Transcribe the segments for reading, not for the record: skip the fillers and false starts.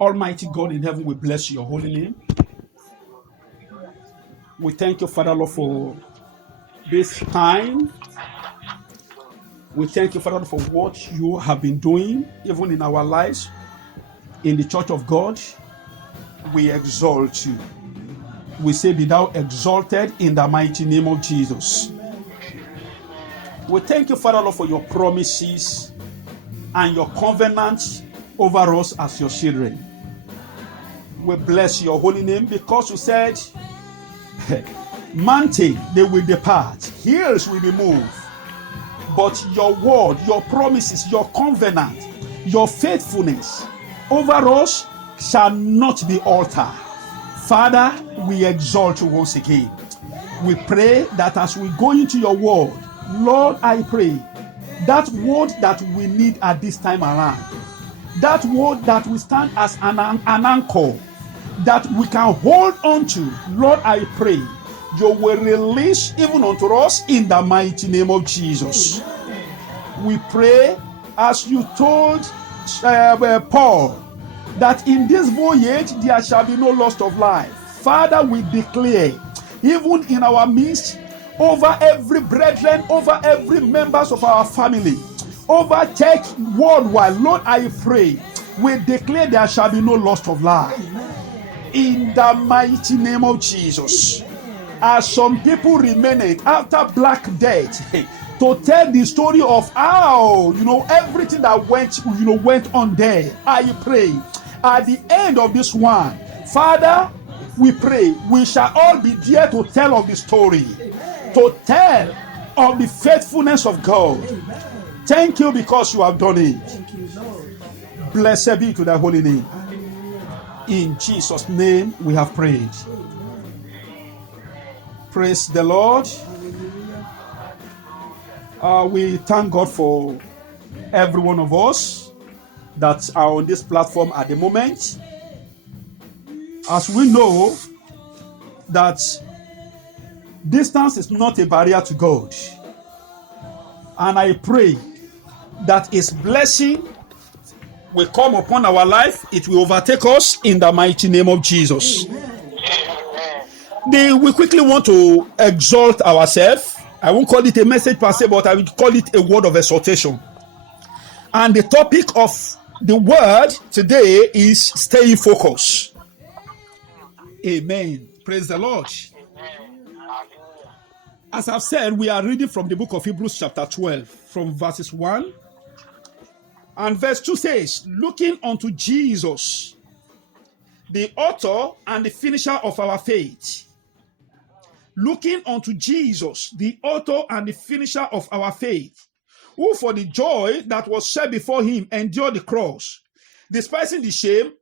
Almighty God in heaven, we bless your holy name. We thank you, Father Lord, for this time. We thank you, Father Lord, for what you have been doing, even in our lives, in the church of God. We exalt you. We say, be thou exalted in the mighty name of Jesus. We thank you, Father Lord, for your promises and your covenants over us as your children. We bless your holy name because you said, mountain, they will depart, hills will be moved. But your word, your promises, your covenant, your faithfulness over us shall not be altered. Father, we exalt you once again. We pray that as we go into your word, Lord, I pray that word that we need at this time around, that word that will stand as an anchor, that we can hold on to, Lord, I pray you will release even unto us in the mighty name of Jesus. We pray as you told Paul that in this voyage there shall be no loss of life. Father, we declare, even in our midst, over every brethren, over every members of our family, over church worldwide, Lord, I pray, we declare there shall be no loss of life. In the mighty name of Jesus. As some people remained after Black Death to tell the story of how, everything that went on there. I pray at the end of this one, Father, we pray we shall all be there to tell of the story, to tell of the faithfulness of God. Thank you because you have done it. Blessed be to thy holy name. In Jesus' name we have prayed. Praise the Lord. We thank God for every one of us that are on this platform at the moment. As we know that distance is not a barrier to God. And I pray that His blessing will come upon our life. It will overtake us in the mighty name of Jesus. We quickly want to exalt ourselves. I won't call it a message per se, but I will call it a word of exhortation. And the topic of the word today is staying focused. Amen. Praise the Lord. As I've said, we are reading from the book of Hebrews chapter 12, from verses 1. And verse 2 says, looking unto Jesus, the author and the finisher of our faith. Looking unto Jesus, the author and the finisher of our faith, who for the joy that was set before him endured the cross, despising the shame,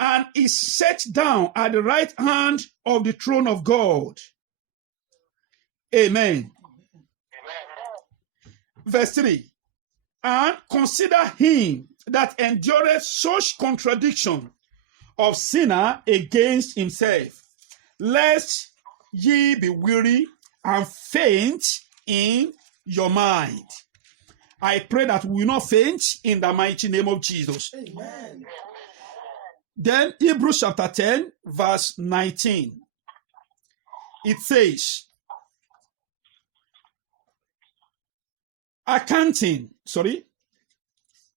and is set down at the right hand of the throne of God. Amen. Verse 3, and consider him that endureth such contradiction of sinner against himself, lest ye be weary and faint in your mind. I pray that we will not faint in the mighty name of Jesus. Amen. Then Hebrews chapter 10, verse 19. It says,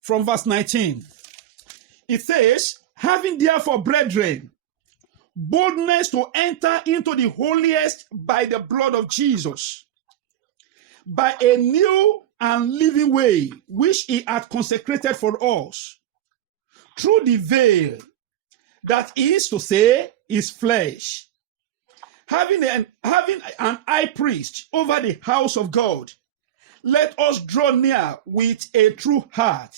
from verse 19. It says, having therefore, brethren, boldness to enter into the holiest by the blood of Jesus, by a new and living way, which he hath consecrated for us, through the veil, that is to say, his flesh, having an high priest over the house of God, let us draw near with a true heart,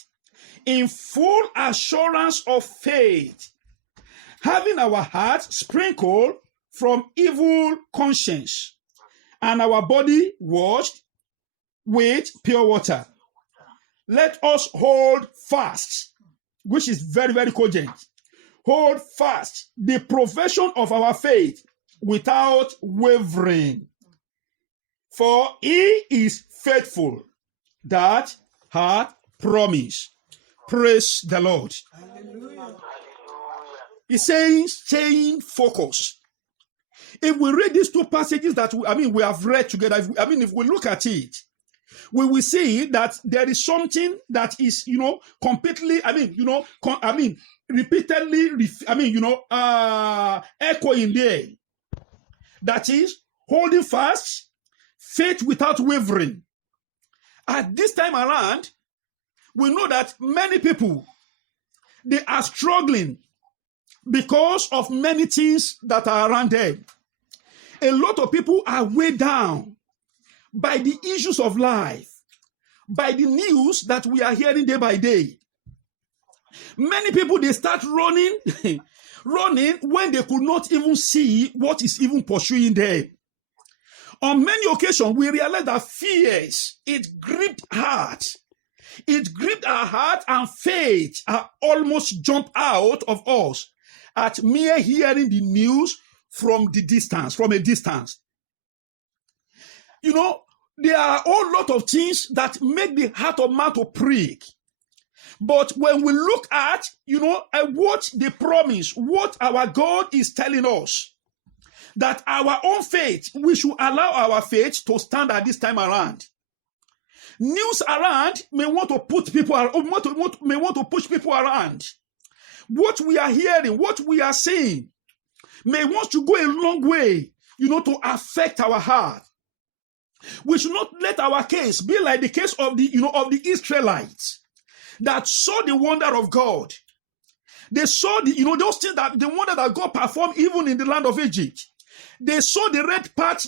in full assurance of faith, having our hearts sprinkled from evil conscience, and our body washed with pure water. Let us hold fast, which is very, very cogent. Hold fast the profession of our faith without wavering. For he is faithful that hath promised. Praise the Lord. He's saying, staying focused. If we read these two passages that we have read together, if we look at it, we will see that there is something that is, completely, repeatedly, echoing there. That is holding fast, faith without wavering. At this time around, we know that many people, they are struggling because of many things that are around them. A lot of people are weighed down by the issues of life, by the news that we are hearing day by day. Many people, they start running, running when they could not even see what is even pursuing them. On many occasions, we realize that fears, it gripped hearts. It gripped our heart, and faith almost jumped out of us at mere hearing the news from a distance. There are a whole lot of things that make the heart of man to prick. But when we look at, what the promise, what our God is telling us, that our own faith, we should allow our faith to stand at this time around. News around may want to put people, may want to push people around. What we are hearing, what we are seeing, may want to go a long way, to affect our heart. We should not let our case be like the case of the Israelites that saw the wonder of God. They saw those things, that the wonder that God performed even in the land of Egypt. They saw the red part,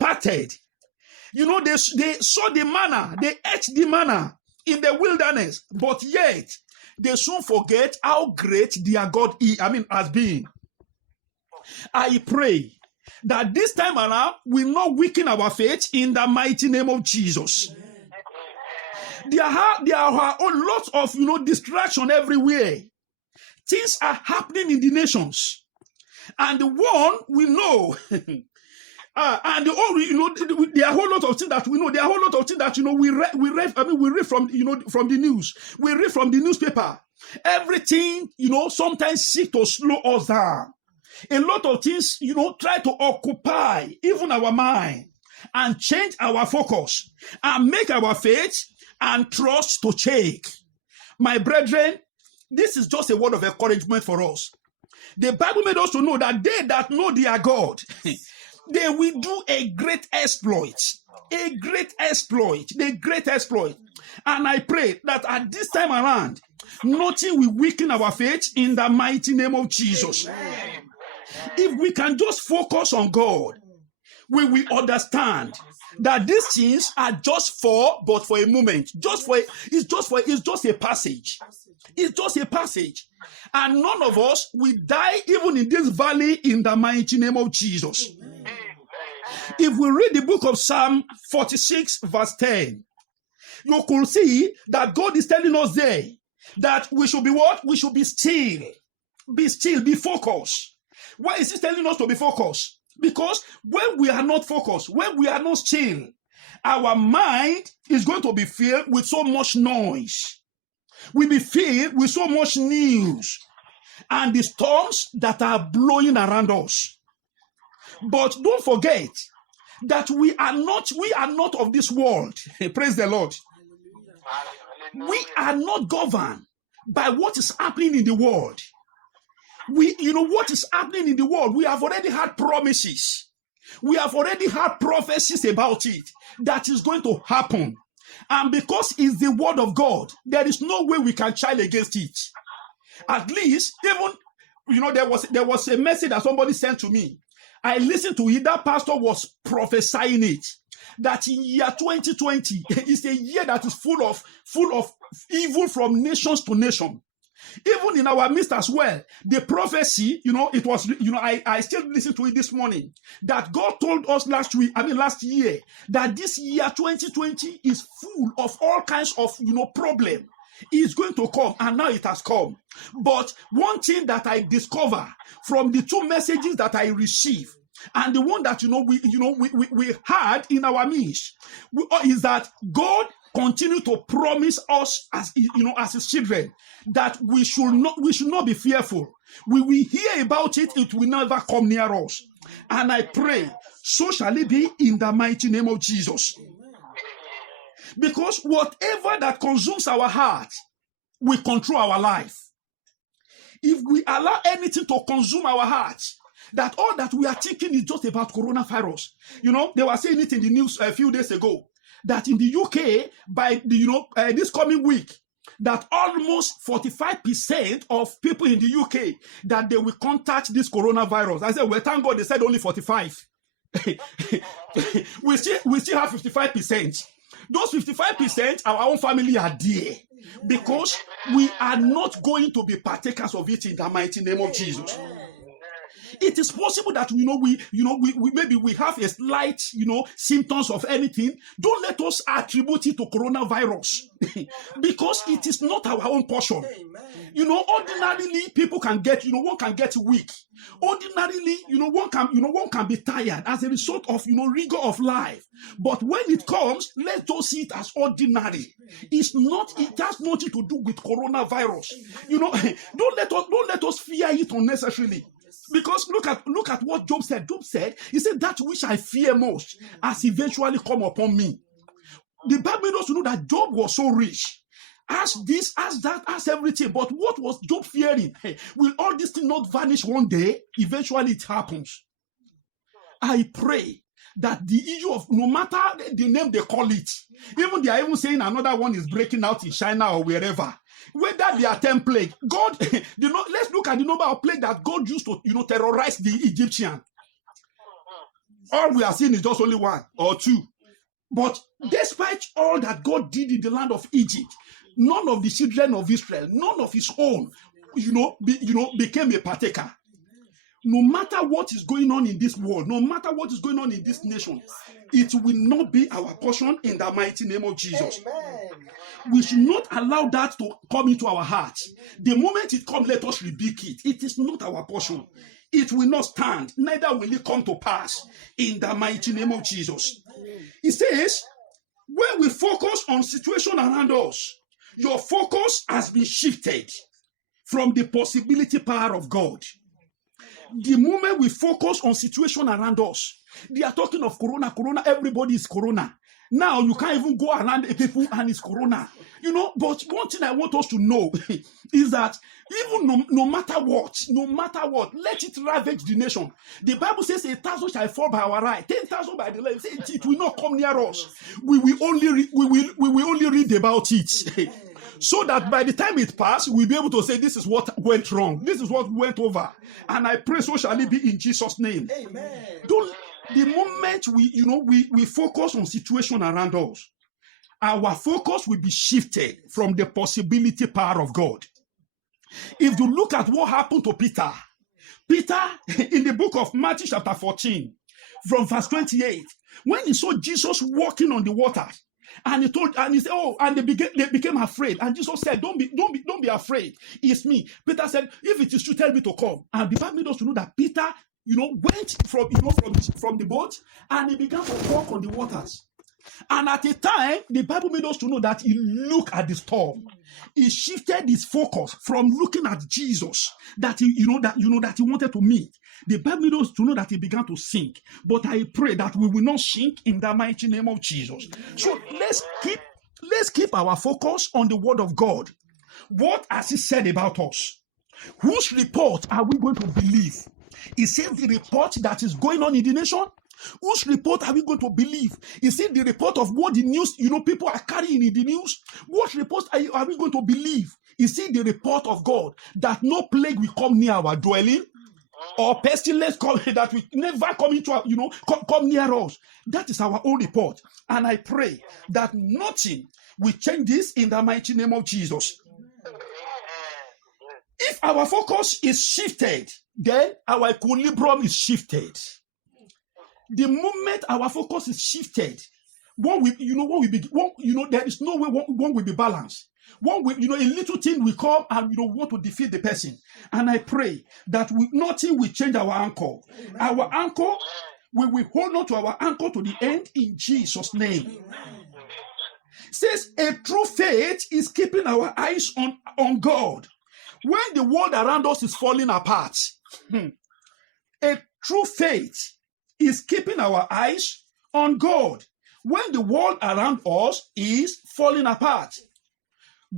parted. They saw the manna, they ate the manna in the wilderness, but yet they soon forget how great their God has been. I pray that this time around we not weaken our faith in the mighty name of Jesus. There are a lot of distraction everywhere. Things are happening in the nations, and the one we know. And there are a whole lot of things that we know. There are a whole lot of things that we read from from the news. We read from the newspaper. Everything sometimes seek to slow us down. A lot of things try to occupy even our mind and change our focus and make our faith and trust to shake. My brethren, this is just a word of encouragement for us. The Bible made us to know that they that know their God, they will do a great exploit. A great exploit. The great exploit. And I pray that at this time around, nothing will weaken our faith in the mighty name of Jesus. Amen. If we can just focus on God, we will understand that these things are but for a moment. It's just a passage. It's just a passage. And none of us will die even in this valley in the mighty name of Jesus. Amen. If we read the book of Psalm 46 verse 10, you could see that God is telling us there that we should be what? We should be still. Be still, be focused. Why is he telling us to be focused? Because when we are not focused, when we are not still, our mind is going to be filled with so much noise. We'll be filled with so much news and the storms that are blowing around us. But don't forget that we are not of this world. Praise the Lord. We are not governed by what is happening in the world. What is happening in the world, we have already had promises. We have already had prophecies about it that is going to happen. And because it's the word of God, there is no way we can chide against it. At least, even, there was a message that somebody sent to me. I listened to it. That pastor was prophesying it. That in year 2020 is a year that is full of evil from nations to nation. Even in our midst as well, the prophecy, it was, I still listened to it this morning, that God told us last year, that this year 2020 is full of all kinds of, problem. It's going to come, and now it has come. But one thing that I discover from the two messages that I received, and the one that we had in our midst, is that God continue to promise us as as his children that we should not be fearful. We will hear about it, it will never come near us. And I pray, so shall it be in the mighty name of Jesus. Because whatever that consumes our heart will control our life. If we allow anything to consume our hearts, that all that we are thinking is just about coronavirus. They were saying it in the news a few days ago, that in the UK, by this coming week, that almost 45% of people in the UK, that they will contact this coronavirus. I said, well, thank God they said only 45. we still have 55%. Those 55%, our own family are there, because we are not going to be partakers of it in the mighty name of Jesus. It is possible that we maybe we have a slight symptoms of anything. Don't let us attribute it to coronavirus because it is not our own portion. Ordinarily people can get one can get weak. Ordinarily one can be tired as a result of rigor of life. But when it comes, let's just see it as ordinary. It has nothing to do with coronavirus. Don't let us fear it unnecessarily. Because look at what Job said. Job said, he said, that which I fear most has eventually come upon me. The Bible made us to know that Job was so rich. Ask this, ask that, ask everything. But what was Job fearing? Will all this thing not vanish one day? Eventually it happens. I pray that the issue of, no matter the name they call it, even they are even saying another one is breaking out in China or wherever. Whether they are 10 plagues, God, let's look at the number of plagues that God used to, terrorize the Egyptian. All we are seeing is just only one or two. But despite all that God did in the land of Egypt, none of the children of Israel, none of his own, became a partaker. No matter what is going on in this world, no matter what is going on in this nation, it will not be our portion in the mighty name of Jesus. Amen. We should not allow that to come into our hearts. The moment it comes, let us rebuke it. It is not our portion. It will not stand, neither will it come to pass in the mighty name of Jesus. It says, when we focus on situation around us, your focus has been shifted from the possibility power of God. The moment we focus on situation around us, they are talking of corona, everybody is corona. Now you can't even go around people and it's corona. But one thing I want us to know is that even no matter what, let it ravage the nation. The Bible says 1,000 shall fall by our right, 10,000 by the left. It will not come near us. We will only read about it. So that by the time it passes, we'll be able to say, this is what went wrong. This is what went over. And I pray so shall it be in Jesus' name. Amen. The moment we focus on situation around us, our focus will be shifted from the possibility power of God. If you look at what happened to Peter in the book of Matthew chapter 14, from verse 28, when he saw Jesus walking on the water, and he said, and they became afraid. And Jesus said, don't be afraid. It's me. Peter said, if it is true, tell me to come. And the Bible made us to know that Peter, went from the boat and he began to walk on the waters. And at a time, the Bible made us to know that he looked at the storm. He shifted his focus from looking at Jesus that he wanted to meet. The Bible made us to know that he began to sink. But I pray that we will not sink in the mighty name of Jesus. So let's keep our focus on the word of God. What has he said about us? Whose report are we going to believe? Is it the report that is going on in the nation? Whose report are we going to believe? Is it the report of what the news, people are carrying in the news? What report are we going to believe? Is it the report of God that no plague will come near our dwelling? Or pestilence that will never come into come near us? That is our own report. And I pray that nothing will change this in the mighty name of Jesus. If our focus is shifted, then our equilibrium is shifted. The moment our focus is shifted, there is no way one will be balanced. One will, a little thing will come and want to defeat the person. And I pray that nothing will change our anchor. Amen. Our anchor, we will hold on to our anchor to the end in Jesus' name. Amen. Says a true faith is keeping our eyes on God. When the world around us is falling apart, a true faith is keeping our eyes on God. When the world around us is falling apart,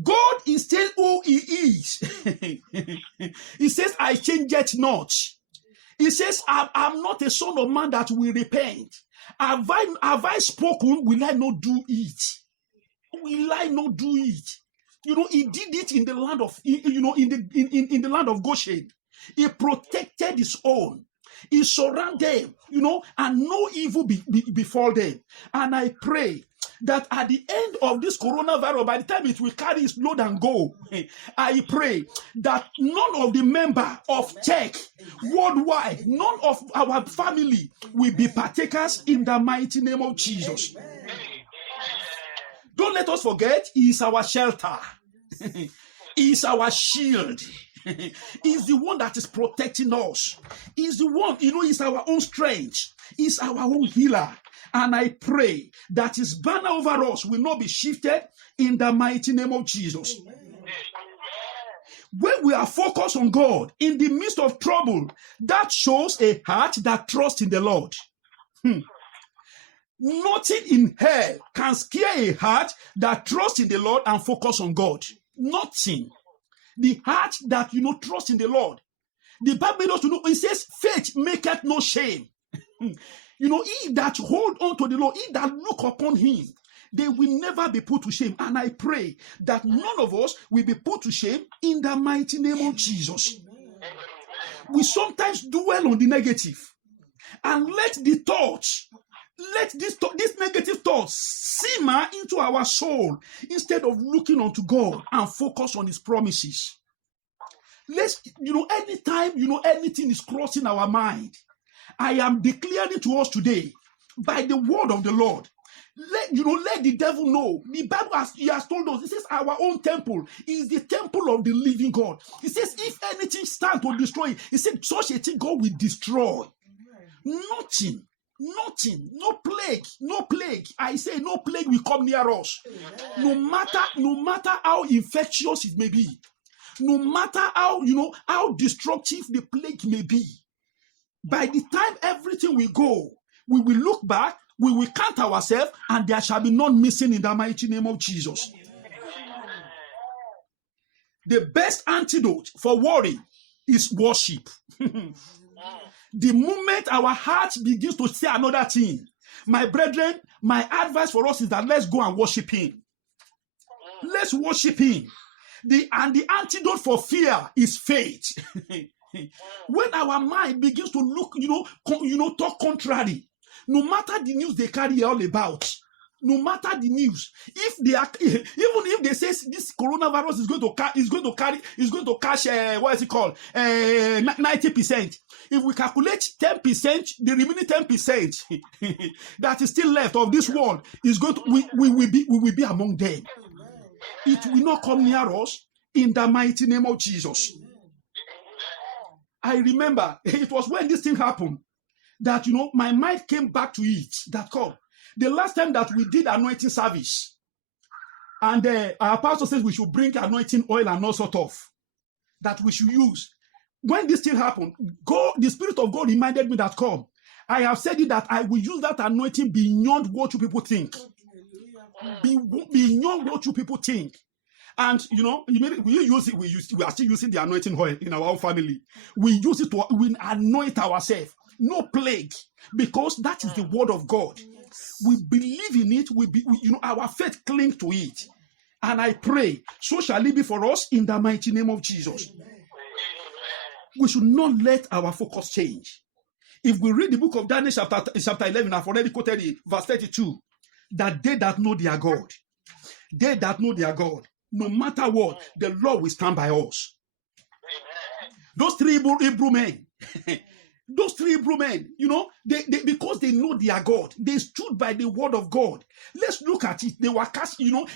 God is still who He is. He says, I change it not. He says, I'm not a son of man that will repent. Have I spoken? Will I not do it? Will I not do it? He did it in the land of, in the land of Goshen. He protected his own. He surrounded them, and no evil befall them. And I pray that at the end of this coronavirus, by the time it will carry its load and go, I pray that none of the member of church worldwide, none of our family will be partakers in the mighty name of Jesus. Don't let us forget, He is our shelter. He is our shield. He's the one that is protecting us. He's the one, He's our own strength. He's our own healer. And I pray that His banner over us will not be shifted in the mighty name of Jesus. When we are focused on God in the midst of trouble, that shows a heart that trusts in the Lord. Nothing in hell can scare a heart that trusts in the Lord and focus on God. Nothing. The heart that trusts in the Lord. The Bible made us to know, it says, faith maketh no shame. He that hold on to the Lord, he that look upon Him, they will never be put to shame. And I pray that none of us will be put to shame in the mighty name of Jesus. We sometimes dwell on the negative and let the thoughts, these negative thoughts simmer into our soul instead of looking unto God and focus on His promises. Let's, anytime, anything is crossing our mind, I am declaring to us today by the word of the Lord. Let the devil know. The Bible has told us, it says our own temple is the temple of the living God. It says if anything stands to destroy, it said such a thing God will destroy. Nothing, no plague. I say no plague will come near us. No matter how infectious it may be, no matter how destructive the plague may be. By the time everything will go, we will look back, we will count ourselves, and there shall be none missing in the mighty name of Jesus. The best antidote for worry is worship. The moment our heart begins to say another thing, my brethren, my advice for us is that let's go and worship Him. Let's worship Him. The antidote for fear is faith. When our mind begins to look, talk contrary, no matter the news they carry all about, no matter the news, even if they say this coronavirus is going to catch 90%. If we calculate 10%, the remaining 10% that is still left of this world is going to we will be among them. It will not come near us in the mighty name of Jesus. I remember it was when this thing happened that my mind came back to it. That call the last time that we did anointing service, and our pastor says we should bring anointing oil and all sort of that we should use. When this thing happened, God, the Spirit of God reminded me that I have said it that I will use that anointing beyond what you people think. Beyond what you people think. And we use it. We are still using the anointing oil in our own family. We use it we anoint ourselves. No plague, because that is the word of God. We believe in it. Our faith clings to it. And I pray, so shall it be for us in the mighty name of Jesus. We should not let our focus change. If we read the book of Daniel chapter 11, I've already quoted it, verse 32, that they that know their God, no matter what, the Lord will stand by us. Those three Hebrew men, they because they know their God, they stood by the word of God. Let's look at it. They were cast, even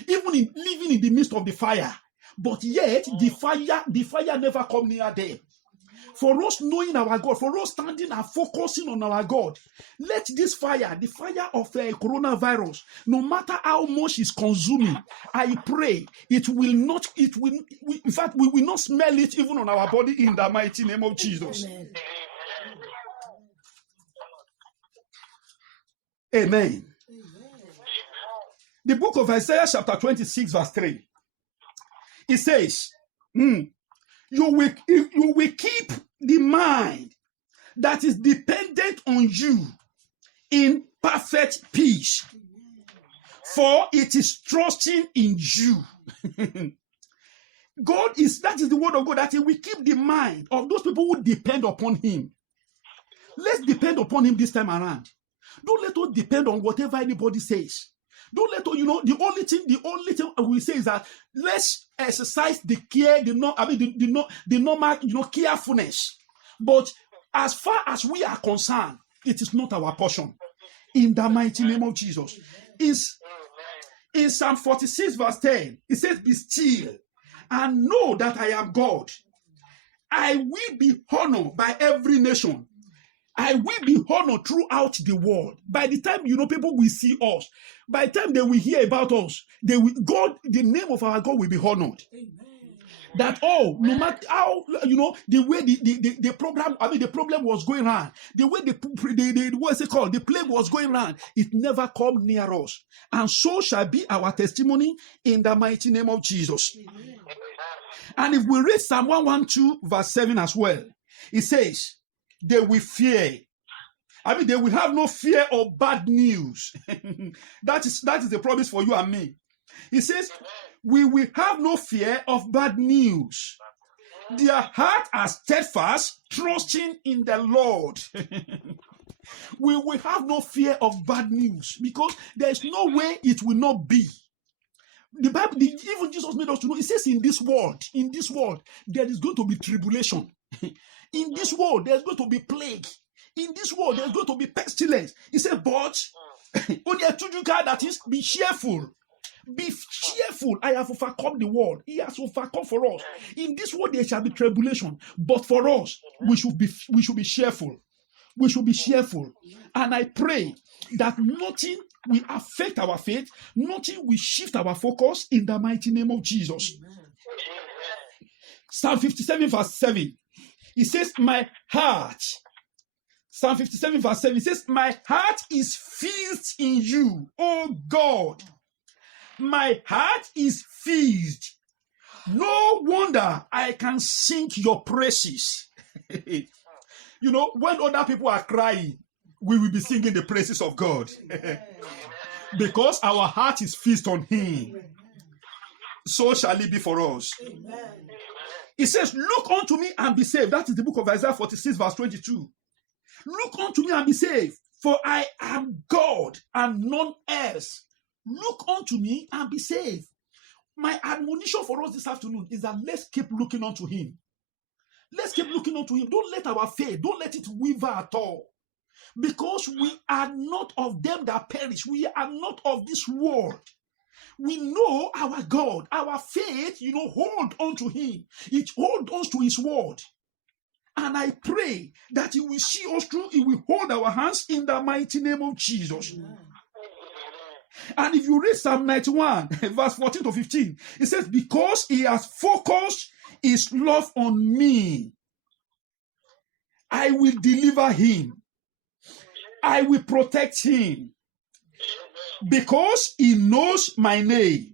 living in the midst of the fire, but yet the fire never come near them. for us knowing our God, for us standing and focusing on our God. Let this fire, the fire of coronavirus, no matter how much is consuming, I pray it will not, in fact, we will not smell it even on our body in the mighty name of Jesus. Amen. The book of Isaiah chapter 26 verse 3. It says, you will keep the mind that is dependent on you in perfect peace, for it is trusting in you. That is the word of God, that he will keep the mind of those people who depend upon him. Let's depend upon him this time around. Don't let us depend on whatever anybody says. Don't let us, the only thing we say is that let's exercise the care, the normal, carefulness. But as far as we are concerned, it is not our portion. In the mighty name of Jesus. In Psalm 46 verse 10, it says, be still and know that I am God. I will be honored by every nation. I will be honored throughout the world. By the time, people will see us, by the time they will hear about us, the name of our God will be honored. Amen. That, no matter how, the way the problem was going on, the way the plague was going on, it never come near us. And so shall be our testimony in the mighty name of Jesus. Amen. And if we read Psalm 112 verse 7 as well, it says, they will fear. They will have no fear of bad news. That is the promise for you and me. He says, we will have no fear of bad news. Their heart are steadfast, trusting in the Lord. We will have no fear of bad news, because there is no way it will not be. The Bible, even Jesus made us to know, it says in this world, there is going to be tribulation. In this world, there's going to be plague. In this world, there's going to be pestilence. He said, but only a children that is, be cheerful. Be cheerful. I have overcome the world. He has overcome for us. In this world, there shall be tribulation. But for us, we should be cheerful. We should be cheerful. And I pray that nothing will affect our faith. Nothing will shift our focus in the mighty name of Jesus. Psalm 57 verse 7. It says, my heart, Psalm 57 verse 7, it says, my heart is fixed in you, oh God. My heart is fixed. No wonder I can sing your praises. When other people are crying, we will be singing the praises of God. Because our heart is fixed on him. So shall it be for us. Amen. It says, look unto me and be saved. That is the book of Isaiah 46 verse 22. Look unto me and be saved, for I am God and none else. Look unto me and be saved. My admonition for us this afternoon is that let's keep looking unto him. Let's keep looking unto him. Don't let our faith, don't let it waver at all. Because we are not of them that perish. We are not of this world. We know our God. Our faith, hold on to him. It holds on to his word. And I pray that he will see us through. He will hold our hands in the mighty name of Jesus. Amen. And if you read Psalm 91, verse 14 to 15, it says, because he has focused his love on me, I will deliver him. I will protect him. Because he knows my name.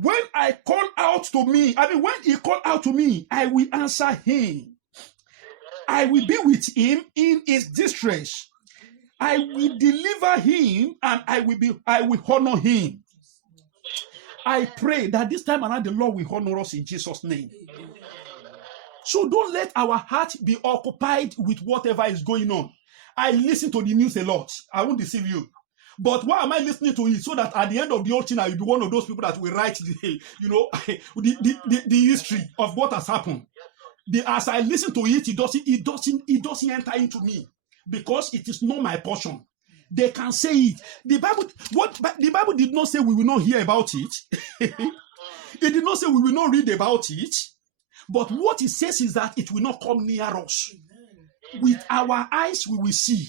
When I call out to me, when he called out to me, I will answer him. I will be with him in his distress. I will deliver him and I will honor him. I pray that this time around the Lord will honor us in Jesus' name. So don't let our heart be occupied with whatever is going on. I listen to the news a lot. I won't deceive you. But why am I listening to it? So that at the end of the whole thing, I will be one of those people that will write the history of what has happened. As I listen to it, it doesn't enter into me, because it is not my portion. They can say it. The Bible did not say we will not hear about it. It did not say we will not read about it. But what it says is that it will not come near us. With our eyes, we will see.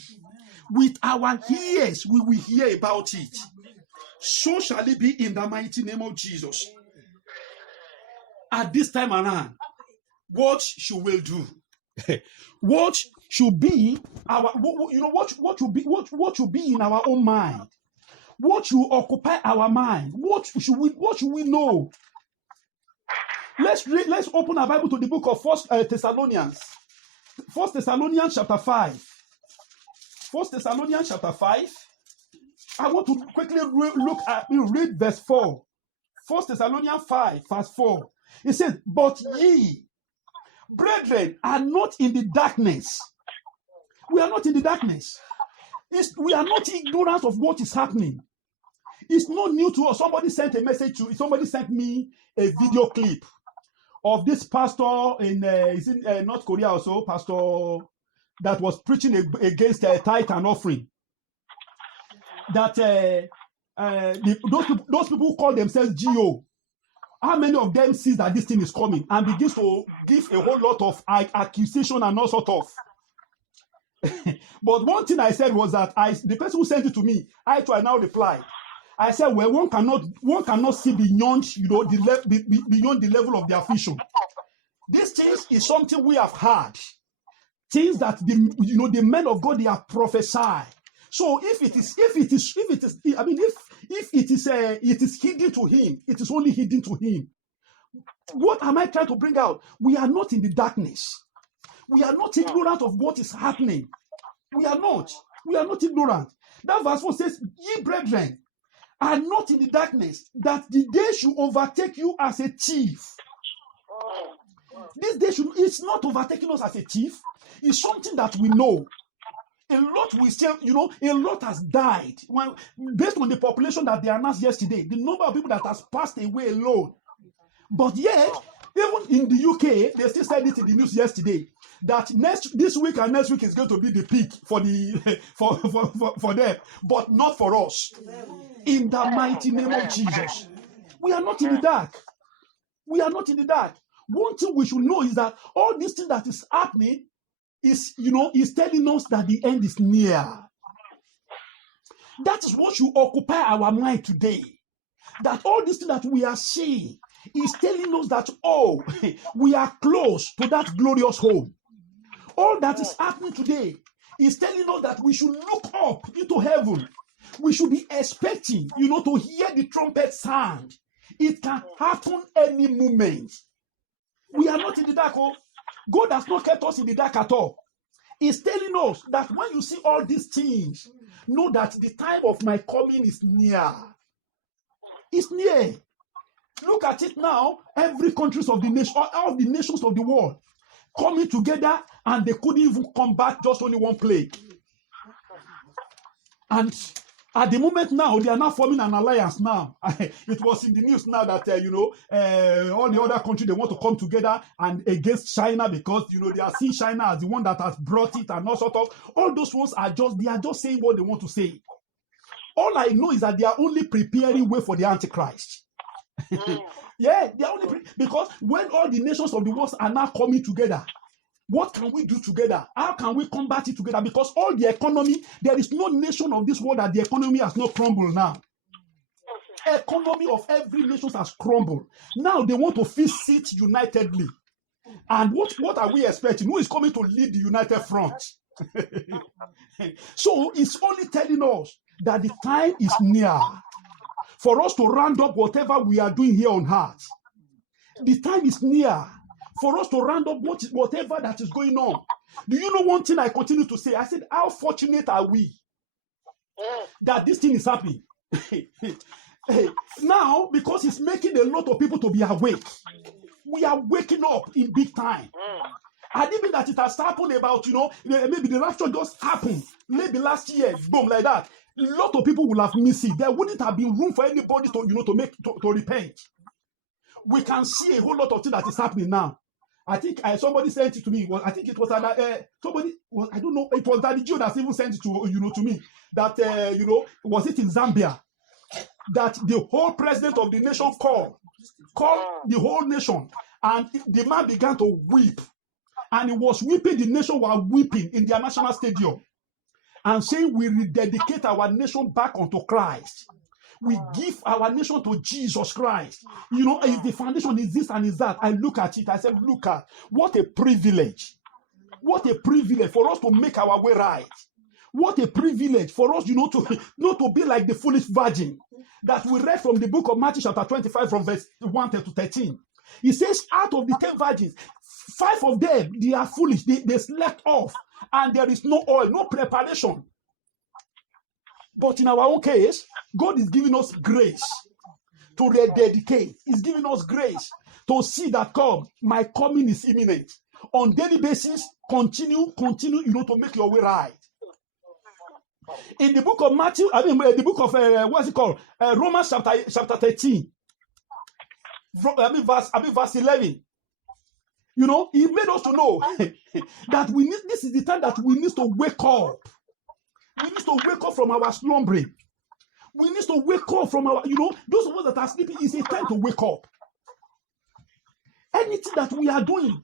With our ears, we will hear about it. So shall it be in the mighty name of Jesus. At this time around, what should we do? What should be our, what should be in our own mind? What should occupy our mind? What should we know? Let's open our Bible to the book of First Thessalonians. First Thessalonians chapter 5. First Thessalonians chapter 5. I want to quickly read verse 4. First Thessalonians 5, verse 4. It says, but ye, brethren, are not in the darkness. We are not in the darkness. We are not ignorant of what is happening. It's not new to us. Somebody sent me a video clip of this pastor in North Korea also, pastor that was preaching against tithe and offering. That those people who call themselves GO, how many of them sees that this thing is coming and begins to give a whole lot of accusation and all sort of. But one thing I said was that the person who sent it to me, I now replied. I said, well, one cannot see beyond, beyond the level of their vision. This thing is something we have heard. Things that the men of God, they have prophesied. So if it is hidden to him, it is only hidden to him. What am I trying to bring out? We are not in the darkness. We are not ignorant of what is happening. We are not ignorant. That verse 4 says, ye brethren are not in the darkness, that the day should overtake you as a thief. This day it's not overtaking us as a thief. It's something that we know. A lot we still, a lot has died. Well, based on the population that they announced yesterday, the number of people that has passed away alone. But yet, even in the UK, they still said it in the news yesterday that this week and next week is going to be the peak for for them, but not for us. In the mighty name of Jesus, we are not in the dark. We are not in the dark. One thing we should know is that all this thing that is happening is telling us that the end is near. That is what should occupy our mind today. That all this thing that we are seeing is telling us that, we are close to that glorious home. All that is happening today is telling us that we should look up into heaven. We should be expecting, to hear the trumpet sound. It can happen any moment. We are not in the dark. God has not kept us in the dark at all. He's telling us that when you see all these things, know that the time of my coming is near. It's near. Look at it now. Every countries of the nation, all the nations of the world coming together, and they couldn't even combat just only one plague. And at the moment now, they are now forming an alliance now. It was in the news now that, all the other countries, they want to come together and against China because, they are seeing China as the one that has brought it and all sort of. All those ones they are just saying what they want to say. All I know is that they are only preparing way for the Antichrist. Yeah, they are only because when all the nations of the world are now coming together, what can we do together? How can we combat it together? Because all the economy, there is no nation of this world that the economy has not crumbled now. Economy of every nation has crumbled. Now they want to fix it unitedly. And what are we expecting? Who is coming to lead the united front? So it's only telling us that the time is near for us to round up whatever we are doing here on earth. The time is near for us to round up whatever that is going on. Do you know one thing I continue to say? I said, how fortunate are we that this thing is happening? Now, because it's making a lot of people to be awake. We are waking up in big time. Had it been that it has happened about, maybe the rapture just happened, maybe last year, boom, like that, a lot of people will have missed it. There wouldn't have been room for anybody to repent. We can see a whole lot of things that is happening now. I think somebody sent it to me. I think it was somebody. I don't know. It was Daddy Joe that even sent it to me. That was it in Zambia? That the whole president of the nation called the whole nation And the man began to weep. And he was weeping, the nation were weeping in their national stadium. And saying, we rededicate our nation back unto Christ. We give our nation to Jesus Christ. You know, if the foundation is this and is that, I look at it, I said, look at what a privilege. What a privilege for us to make our way right. What a privilege for us, you know, to not to be like the foolish virgin that we read from the book of Matthew chapter 25 from verse 1 to 13. He says, out of the 10 virgins, 5 of them, they are foolish. They slept off and there is no oil, no preparation. But in our own case, God is giving us grace to rededicate. He's giving us grace to see that my coming is imminent. On daily basis, continue, you know, to make your way right. In the book of Matthew, the book of what's it called? Romans chapter 13. Verse 11. You know, he made us to know that this is the time that we need to wake up. We need to wake up from our slumbering. We need to wake up from our, you know, those of us that are sleeping, it's a time to wake up. Anything that we are doing,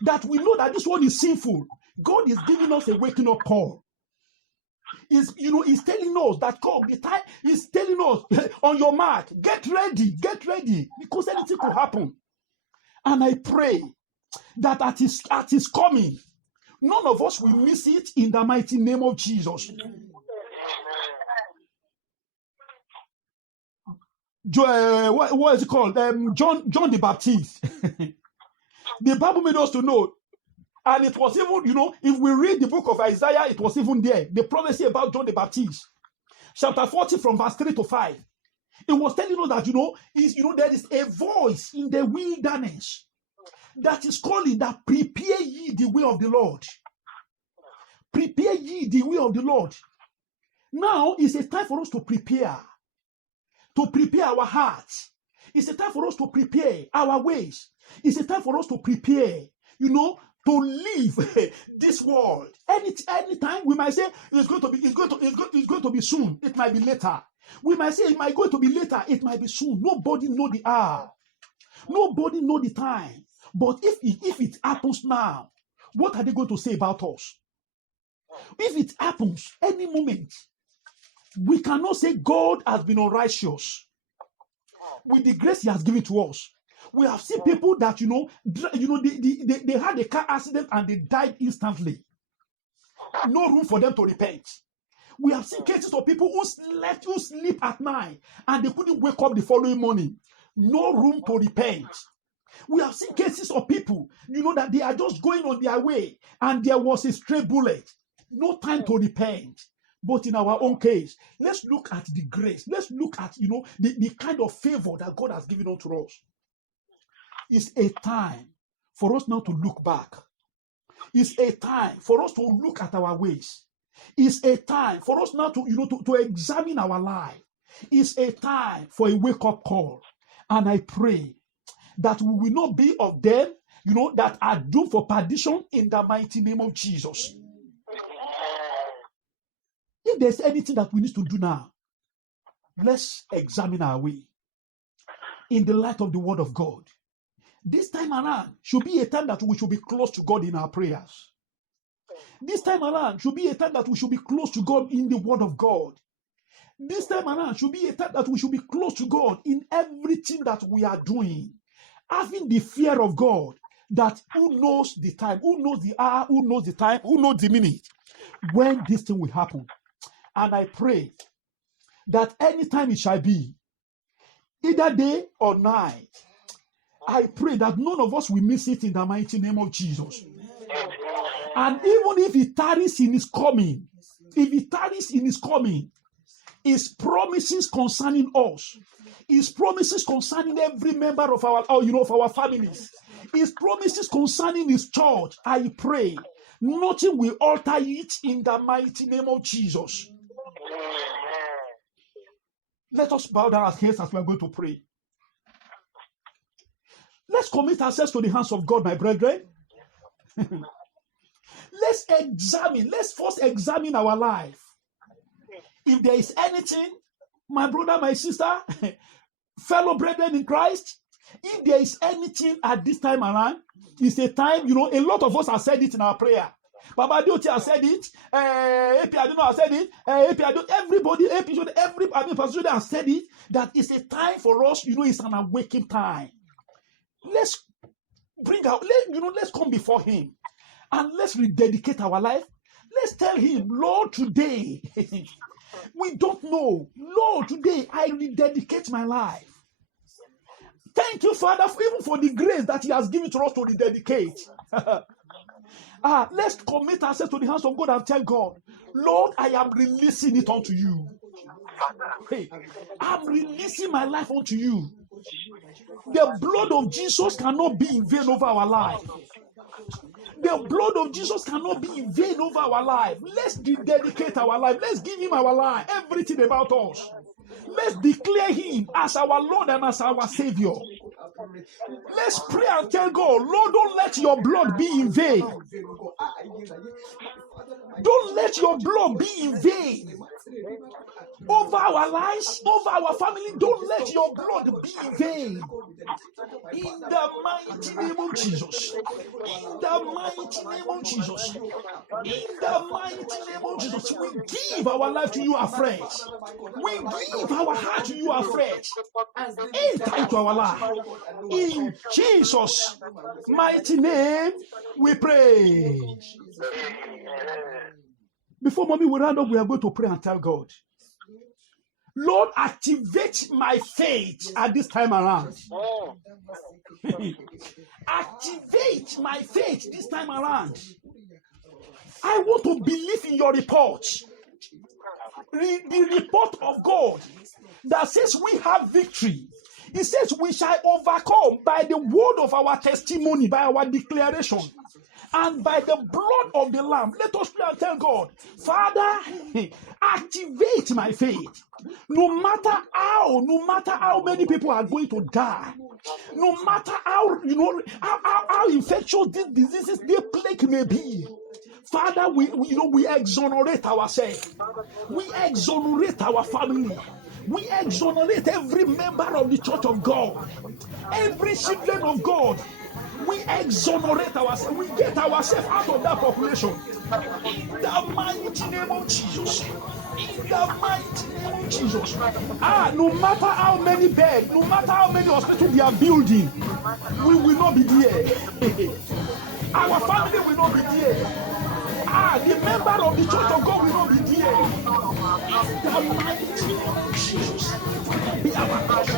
that we know that this one is sinful, God is giving us a waking up call. He's telling us that the time is telling us on your mark, get ready, because anything could happen. And I pray that at his coming, none of us will miss it in the mighty name of Jesus. What is it called? John the Baptist. The Bible made us to know, and it was even, you know, if we read the book of Isaiah, it was even there. The prophecy about John the Baptist, chapter 40 from verse 3 to 5. It was telling us that, there is a voice in the wilderness that is calling that prepare ye the way of the Lord. Prepare ye the way of the Lord. Now is a time for us to prepare our hearts. It's a time for us to prepare our ways. It's a time for us to prepare, to leave this world. Anytime we might say it's going to be soon. It might be later. We might say it might going to be later. It might be soon. Nobody know the hour. Nobody know the time. But if it happens now, what are they going to say about us? If it happens any moment, we cannot say God has been unrighteous with the grace He has given to us. We have seen people that they had a car accident and they died instantly. No room for them to repent. We have seen cases of people who sleep at night and they couldn't wake up the following morning. No room to repent. We have seen cases of people, that they are just going on their way and there was a stray bullet. No time to repent. But in our own case, let's look at the grace. Let's look at, the kind of favor that God has given unto us. It's a time for us now to look back. It's a time for us to look at our ways. It's a time for us now to examine our life. It's a time for a wake-up call. And I pray that we will not be of them, that are doomed for perdition in the mighty name of Jesus. If there's anything that we need to do now, let's examine our way in the light of the word of God. This time around should be a time that we should be close to God in our prayers. This time around should be a time that we should be close to God in the word of God. This time around should be a time that we should be close to God in everything that we are doing. Having the fear of God, that who knows the time, who knows the hour, who knows the time, who knows the minute when this thing will happen. And I pray that anytime it shall be, either day or night, I pray that none of us will miss it in the mighty name of Jesus. And even if He tarries in His coming, His promises concerning us, His promises concerning every member of our families, His promises concerning His church, I pray nothing will alter it in the mighty name of Jesus. Let us bow down our heads as we are going to pray. Let's commit ourselves to the hands of God, my brethren. Let's first examine our life. If there is anything, my brother, my sister, fellow brethren in Christ, If there is anything at this time around, it's a time, a lot of us have said it in our prayer. Baba Dioti has said it. AP Aduno has said it. AP Aduno, everybody, Pastor has said it. That it's a time for us. It's an awakening time. Let's bring out. Let's come before Him, and let's rededicate our life. Let's tell Him, Lord, today we don't know. Lord, today I rededicate my life. Thank you, Father, even for the grace that He has given to us to rededicate. Let's commit ourselves to the hands of God and tell God, Lord, I am releasing it unto you. Hey, I'm releasing my life unto you. The blood of Jesus cannot be in vain over our life. The blood of Jesus cannot be in vain over our life. Let's dedicate our life. Let's give Him our life, everything about us. Let's declare Him as our Lord and as our Savior. Let's pray and tell God, Lord, don't let your blood be in vain. Don't let your blood be in vain. Over our lives, over our family, don't let your blood be in vain. In the mighty name of Jesus. In the mighty name of Jesus. In the mighty name of Jesus. We give our life to you afresh. We give our heart to you afresh. Enter into our life. In Jesus' mighty name, we pray. Before mommy we round up, we are going to pray and tell God, Lord, activate my faith at this time around. Activate my faith this time around. I want to believe in your report. The report of God that says we have victory. It says we shall overcome by the word of our testimony, by our declaration, and by the blood of the Lamb. Let us pray and tell God, Father, activate my faith. No matter how many people are going to die, no matter how infectious these diseases, the plague may be. Father, we exonerate ourselves. We exonerate our family. We exonerate every member of the church of God. Every children of God. We exonerate ourselves. We get ourselves out of that population. In the mighty name of Jesus. In the mighty name of Jesus. No matter how many beds, no matter how many hospitals they are building, we will not be there. Our family will not be there. The member of the church of God will not be there. In the mighty name of Jesus. Be our God.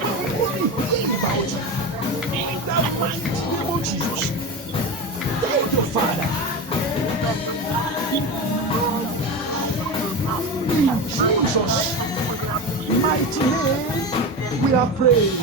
We will only hear about it. In the mighty name of Jesus. Thank you, Father. In Jesus' mighty name, we are praying.